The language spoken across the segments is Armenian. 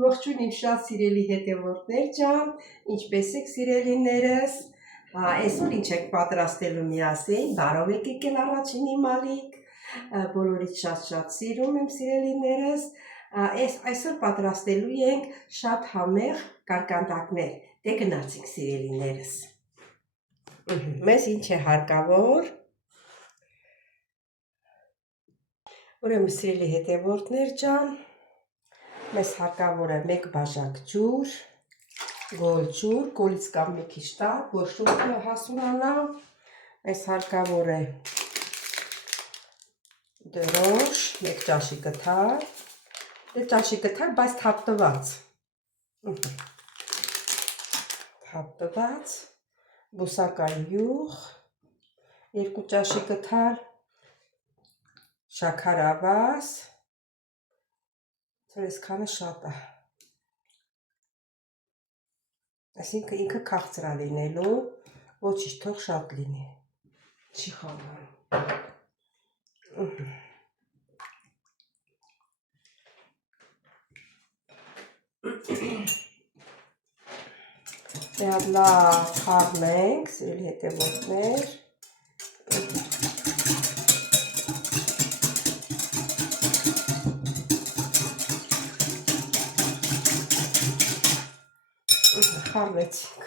Ողջույն իմ շատ սիրելի հետևորդներ ջան, ինչպես եք սիրելիներս, այսօր ինչ եք պատրաստելու միասին, բարով եք եկել առաջին իմ ալիք, բոլորից շատ սիրում եմ սիրելիներս, այսօր պատրաստելու ենք շատ համեղ կարկանդակներ, դե գնացինք սիրելիներս, մեզ ինչ է հարկավոր, ուրեմն սիրելի հետևորդներ ջան, մեզ հարկավոր է 1 բաժակ ջուր, գոլ ջուր, գոլից կամ մի քիչ տաք, որ շունչը հասունանա, մեզ հարկավոր է դրոշ, 1 ճաշի կթար, ճաշի կթար, բայց թափտված, բուսակային յուղ, 2 ճաշի կթար, շաքար ավազ, այսքանը շատ է, այսինքն ինքը քաղցր է լինելու, ոչինչ, թող շատ լինի, չի խանգարում։ Մի հատ լավ խառնենք, սիրելի հետևորդներ, խառնեցինք,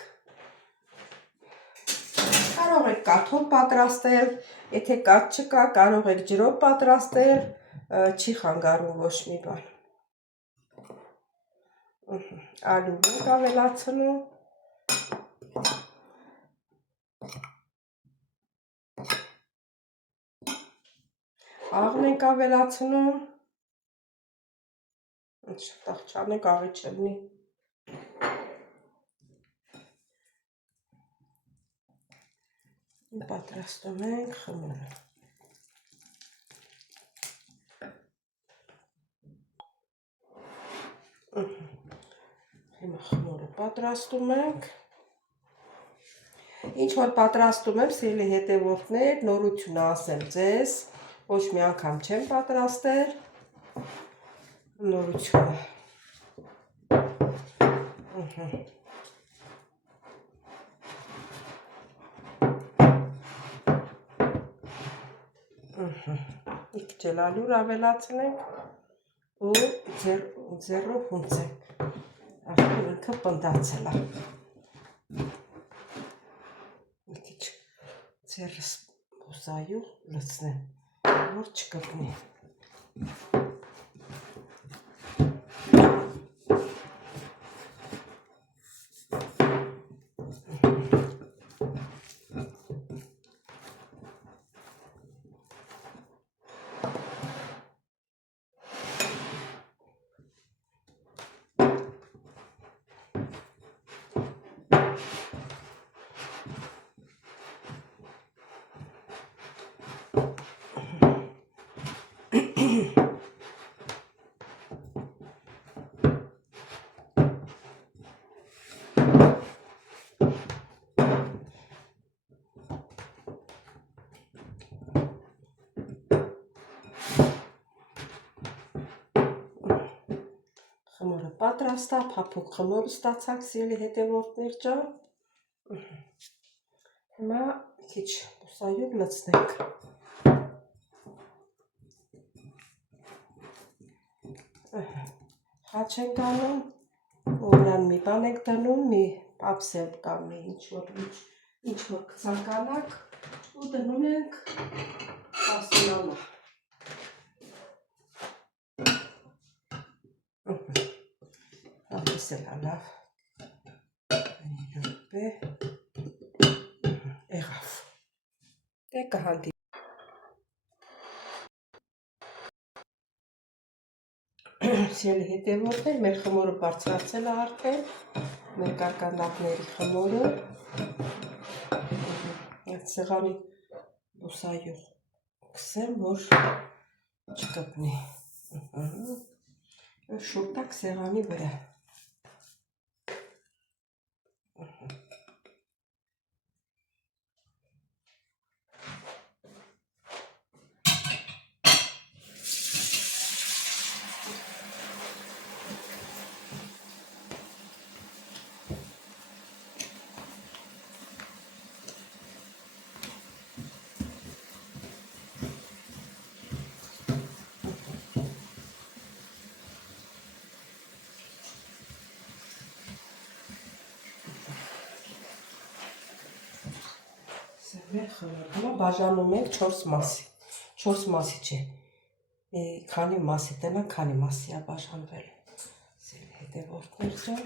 կարող եք կաթով պատրաստել, եթե կաթ չկա, կարող եք ջրով պատրաստել, չի խանգարում ոչ մի բան, ալյուր ենք ավելացնում, աղն ենք ավելացնում, շատ աղ չանենք, աղի չլինի, պատրաստում ենք խմորը, հիմա խմորը պատրաստում ենք, ինչ որ պատրաստում եմ, սիրելի հետևորդներ, նորությունը ասեմ ձեզ, ոչ մի անգամ չեմ պատրաստել, նորությունը, մի քիչ էլ ալյուր ավելացնենք ու ձեռով հունցենք, արդեն ինքը պնդացել է, մի քիչ ձեռս բուսայուղ լցնեմ, որ չկպնի, խմորը պատրաստ է, փափուկ խմոր ստացանք սիրելի հետևորդներ ջան, հիմա մի քիչ բուսայուղ լցնենք, խաչ ենք անում, որան մի բան ենք դնում, մի պապսել կամ մի ինչ որ կցանկանաք ու դնում ենք հասունանա, Սել լավ, րոպե, եղավ, դե կհանդի, սիրելի հետևորդներ, մեր խմորը բարձրացել է արդեն, մեր կարկանդակների խմորը, այդ սեղանի բուսայուղ կսեմ, որ չկպնի, շուտակ սեղանի վրա, Հիմա բաժանում ենք 4 մասի։ 4 մասի չէ։ Քանի մասի, տնա քանի մասի է բաժանվել։ Սերի հետևորդներ ջան։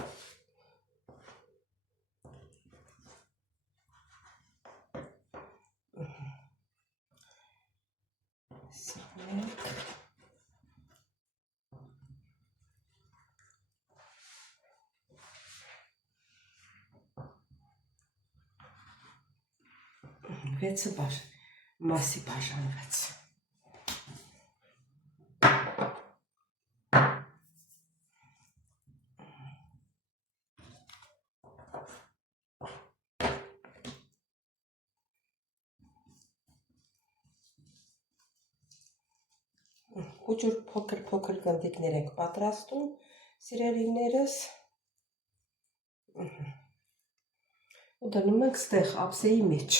Վեցը մասի բաժանվեց։ Ուջուր փոքր գնդիկներ ենք պատրաստում, սիրելիներս։ Ու դնում ենք ստեղ ափսեի մեջ։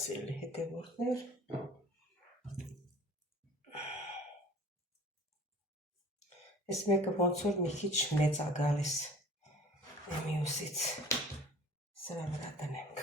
Սիրելի հետևորդներ, այս մեկը ոնց որ մի քիչ մեծ է գալիս մյուսից, սրա վրա դնենք։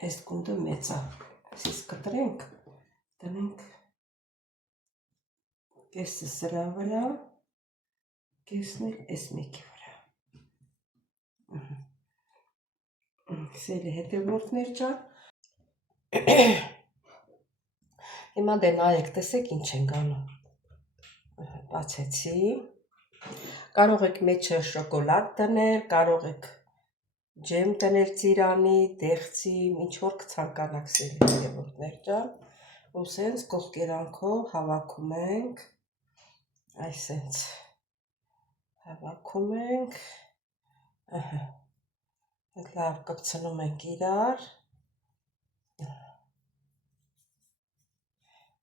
Այս գունդը մեծ է, այսից կտրենք, դնենք կեսը սրա վրա, կեսն էլ այս մեկի վրա։ Սիրելի հետևորդներ ջան, հիմա դե նայեք, տեսեք ինչ ենք անում։ Բացեցի, կարող եք մեջը շոկոլադ դնել, կարող եք ջեմ դնել ծիրանի, դեղցի, ինչ որ կցանկանաք սիրելի հետևորդներ ջան, ու սենց կողկերանքով հավաքում ենք, այսենց հավաքում ենք, լավ կպցնում ենք իրար,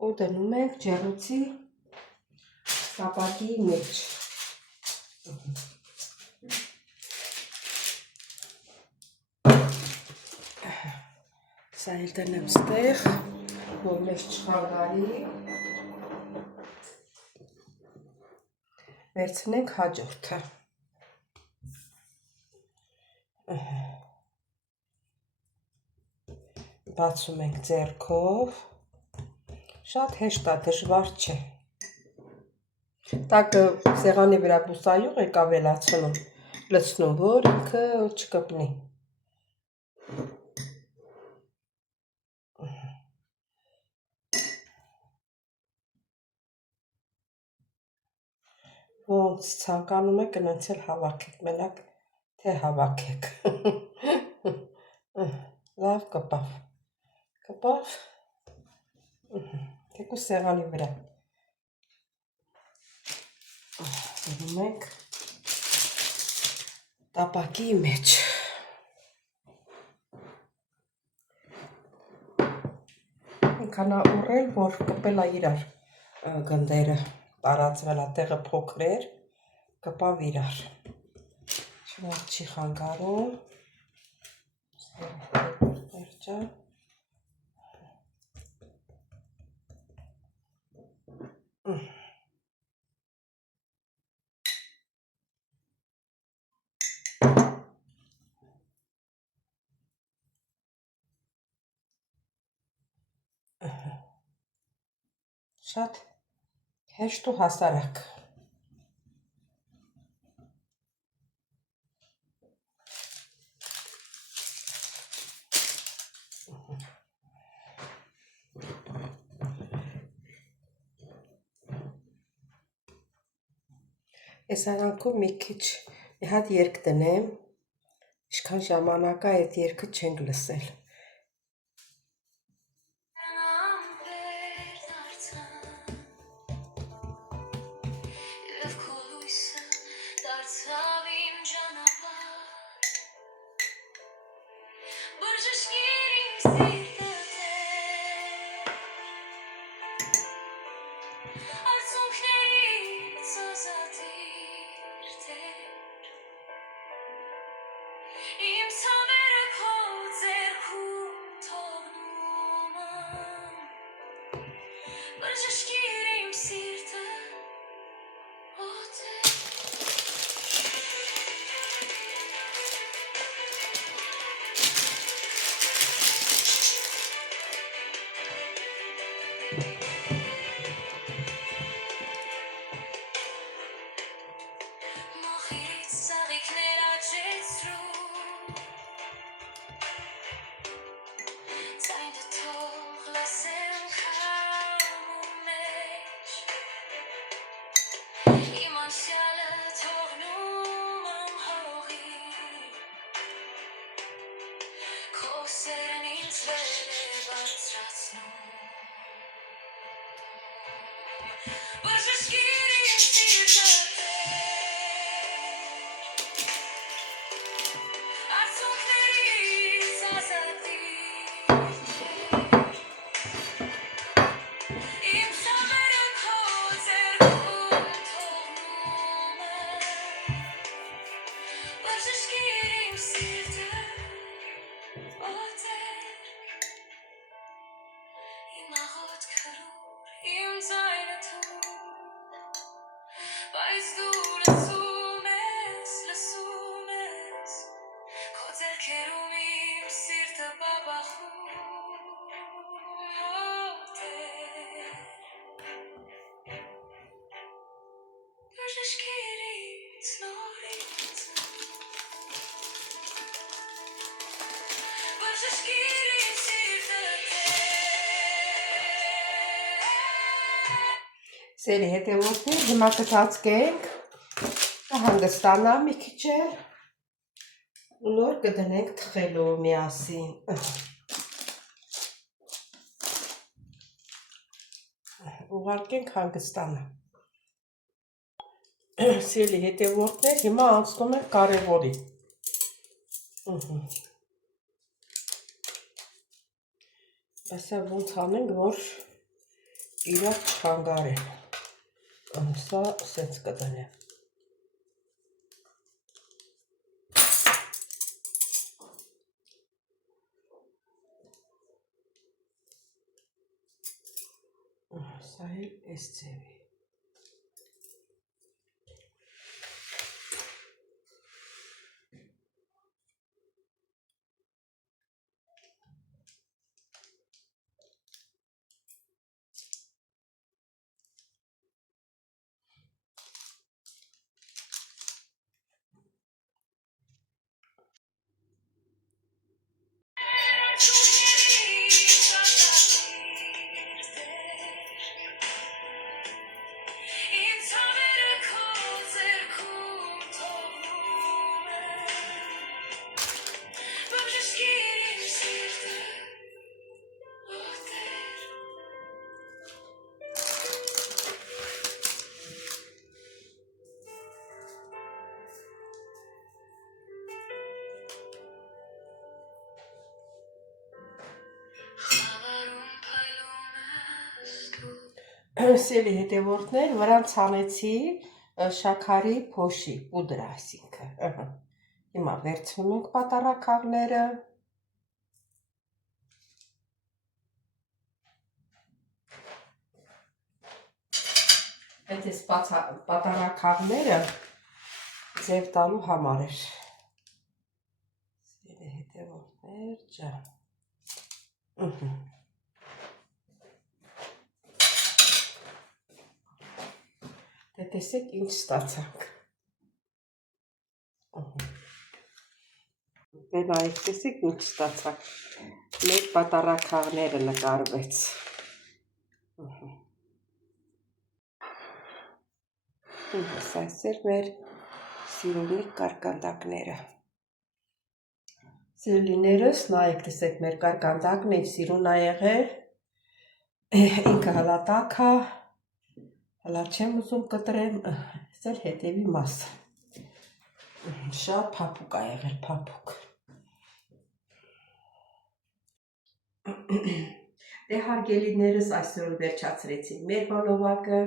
ու դնում ենք ջեռոցի տապակի մեջ։ Սա էլ դնեմ ստեղ, որ մեզ չխանգարի։ Վերցնենք հաջորդը։ Բացում ենք ձեռքով, շատ հեշտ է, դժվար չէ։ Տակը սեղանի վրա բուսայուղ եք ավելացնում, լցնում, որ ինքը չկպնի։ Ոնց ցանկանում եք նենց էլ հավաքեք, մենակ թե հավաքեք։ Լավ կպավ, թեկուզ սեղանի վրա։ Դնում ենք տապակի մեջ։ Ինքանա ուռել, որ կպել է իրար գնդերը, տարածվել է, տեղը փոքր էր, կպավ իրար, չի խանգարում, Շատ հեշտ ու հասարակ։ Այս արանքում մի քիչ մի հատ երգ տնեմ, ինչքան ժամանակ է այդ երգը չենք լսել։ Սերի հետևորդներ, հիմա կծածկենք, կհանգստանա մի քիչ էլ, ու նոր կդնենք թխելու միասին։ Ուղարկենք հանգստանա։ Սիրելի հետևորդներ, հիմա անցնում ենք կարևորի։ Ասա ոնց անենք, որ իրար չխանգարեն։ Սա սենց կդնեմ։ Սա էլ այս ձևի։ Սիրելի հետևորդներ, վրան ցանեցի շաքարի փոշի, պուդր այսինքն։ Հիմա վերցնում ենք պատարակաղները։ Այդ պատարակաղները ձև տալու համար էր։ Սիրելի հետևորդներ, ջան։ տեսեք ինչ ստացանք։ Դե նայեք, տեսեք ինչ ստացանք։ Մեր պատարագաղները նկարվեց։ Այս էր մեր սիրունի կարկանդակները։ Սիրելիներս, նայեք, տեսեք, մեր կարկանդակն է սիրուն ա եղել, ինքը հլա տաք ա, հլա չեմ ուզում կտրեմ, այս էլ հետևի մասը, շատ փափուկ ա եղել, փափուկ։ Դե հարգելիներս այսօր վերջացրեցին մեր հոլովակը,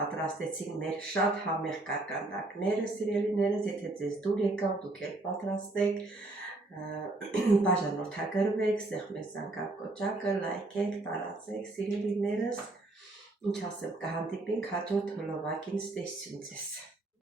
պատրաստեցին մեր շատ համեղ կարկանդակները, սիրելիներս, եթե ձեզ դուր եկավ, դուք էլ պատրաստեք, բաժանորդագրվեք, սեղմեք զանգակ կոճակը, լայքեք, տարածեք, սիրելիներս, ինչ ասեմ, կհանդիպենք հաջորդ հոլովակին, ստեսություն ձեզ։